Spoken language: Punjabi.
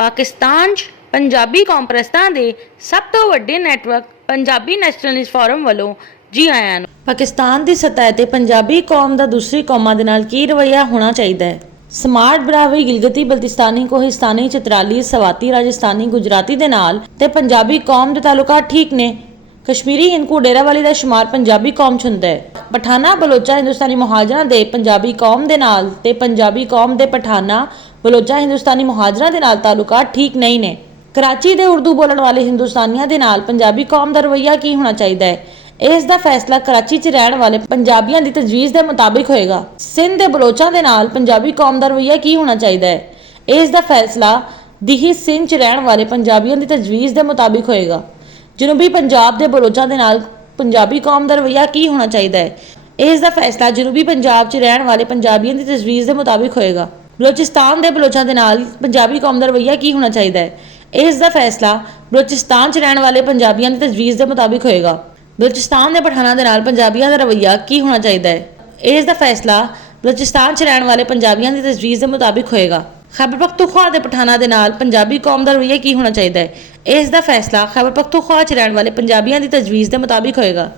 ਪਾਕਿਸਤਾਨ 'ਚ ਪੰਜਾਬੀ ਕੌਂਪਰਸਤਾਂ ਦੇ ਸਭ ਤੋਂ ਵੱਡੇ ਨੈਟਵਰਕ ਪੰਜਾਬੀ ਨੈਸ਼ਨਲਿਸਟ ਫੋਰਮ ਵੱਲੋਂ ਜੀ ਆਇਆਂ ਨੂੰ। ਪਾਕਿਸਤਾਨ ਦੀ ਸਤਹ ਤੇ ਪੰਜਾਬੀ ਕੌਮ ਦਾ ਦੂਸਰੀ ਕੌਮਾਂ ਦੇ ਨਾਲ ਕੀ ਰਵੱਈਆ ਹੋਣਾ ਚਾਹੀਦਾ ਹੈ। ਸਮਾਰਟ ਬਰਾਵੀ ਗਿਲਗਿਤੀ ਬਲਤਿਸਤਾਨੀ ਕੋਹਿਸਤਾਨੀ ਚਤਰਾਲੀ ਸਵਾਤੀ ਰਾਜਸਥਾਨੀ ਗੁਜਰਾਤੀ ਦੇ ਨਾਲ ਤੇ ਪੰਜਾਬੀ ਕੌਮ ਦੇ ਤਾਲੁਕਾਤ ਠੀਕ ਨੇ। ਕਸ਼ਮੀਰੀ ਹਿੰਦਕੂ ਡੇਰਾਵਾਲੀ ਦਾ ਸ਼ੁਮਾਰ ਪੰਜਾਬੀ ਕੌਮ 'ਚ ਹੁੰਦਾ ਹੈ। ਪਠਾਨਾ ਬਲੋਚਾ ਹਿੰਦੁਸਤਾਨੀ ਮੁਹਾਜਰਾਂ ਦੇ ਪੰਜਾਬੀ ਕੌਮ ਦੇ ਨਾਲ ਤੇ ਪੰਜਾਬੀ ਕੌਮ ਦੇ ਪਠਾਨਾ ਬਲੋਚਾ ਹਿੰਦੁਸਤਾਨੀ ਮੁਹਾਜਰਾਂ ਦੇ ਨਾਲ ਤਾਲੁਕਾਤ ਠੀਕ ਨਹੀਂ ਨੇ। ਕਰਾਚੀ ਦੇ ਉਰਦੂ ਬੋਲਣ ਵਾਲੇ ਹਿੰਦੁਸਤਾਨੀਆਂ ਦੇ ਨਾਲ ਪੰਜਾਬੀ ਕੌਮ ਦਾ ਰਵੱਈਆ ਕੀ ਹੋਣਾ ਚਾਹੀਦਾ ਹੈ, ਇਸ ਦਾ ਫੈਸਲਾ ਕਰਾਚੀ 'ਚ ਰਹਿਣ ਵਾਲੇ ਪੰਜਾਬੀਆਂ ਦੀ ਤਜਵੀਜ਼ ਦੇ ਮੁਤਾਬਿਕ ਹੋਏਗਾ। ਸਿੰਧ ਦੇ ਬਲੋਚਾਂ ਦੇ ਨਾਲ ਪੰਜਾਬੀ ਕੌਮ ਦਾ ਰਵੱਈਆ ਕੀ ਹੋਣਾ ਚਾਹੀਦਾ ਹੈ, ਇਸ ਦਾ ਫੈਸਲਾ ਦਿਹੀ ਸਿੰਧ 'ਚ ਰਹਿਣ ਵਾਲੇ ਪੰਜਾਬੀਆਂ ਦੀ ਤਜਵੀਜ਼ ਦੇ ਮੁਤਾਬਿਕ ਹੋਏਗਾ। ਜਨੂਬੀ ਪੰਜਾਬ ਦੇ ਬਲੋਚਾਂ ਦੇ ਨਾਲ ਪੰਜਾਬੀ ਕੌਮ ਦਾ ਰਵੱਈਆ ਕੀ ਹੋਣਾ ਚਾਹੀਦਾ ਹੈ, ਇਸ ਦਾ ਫੈਸਲਾ ਜਨੂਬੀ ਪੰਜਾਬ 'ਚ ਰਹਿਣ ਵਾਲੇ ਪੰਜਾਬੀਆਂ ਦੀ ਤਜਵੀਜ਼ ਦੇ ਮੁਤਾਬਿਕ ਹੋਏਗਾ। ਬਲੋਚਿਸਤਾਨ ਦੇ ਬਲੋਚਾਂ ਦੇ ਨਾਲ ਪੰਜਾਬੀ ਕੌਮ ਦਾ ਰਵੱਈਆ ਕੀ ਹੋਣਾ ਚਾਹੀਦਾ ਹੈ, ਇਸ ਦਾ ਫੈਸਲਾ ਬਲੋਚਿਸਤਾਨ 'ਚ ਰਹਿਣ ਵਾਲੇ ਪੰਜਾਬੀਆਂ ਦੀ ਤਜਵੀਜ਼ ਦੇ ਮੁਤਾਬਿਕ ਹੋਏਗਾ। ਬਲੋਚਿਸਤਾਨ ਦੇ ਪਠਾਨਾਂ ਦੇ ਨਾਲ ਪੰਜਾਬੀਆਂ ਦਾ ਰਵੱਈਆ ਕੀ ਹੋਣਾ ਚਾਹੀਦਾ ਹੈ, ਇਸ ਦਾ ਫੈਸਲਾ ਬਲੋਚਿਸਤਾਨ 'ਚ ਰਹਿਣ ਵਾਲੇ ਪੰਜਾਬੀਆਂ ਦੀ ਤਜਵੀਜ਼ ਦੇ ਮੁਤਾਬਿਕ ਹੋਏਗਾ। ਖੈਬਰ ਪਖਤੂਨਖਵਾ ਦੇ ਪਠਾਨਾਂ ਦੇ ਨਾਲ ਪੰਜਾਬੀ ਕੌਮ ਦਾ ਰਵੱਈਆ ਕੀ ਹੋਣਾ ਚਾਹੀਦਾ ਹੈ, ਇਸ ਦਾ ਫੈਸਲਾ ਖੈਬਰ ਪਖਤੂਨਖਵਾ 'ਚ ਰਹਿਣ ਵਾਲੇ ਪੰਜਾਬੀਆਂ ਦੀ ਤਜਵੀਜ਼ ਦੇ ਮੁਤਾਬਿਕ ਹੋਏਗਾ।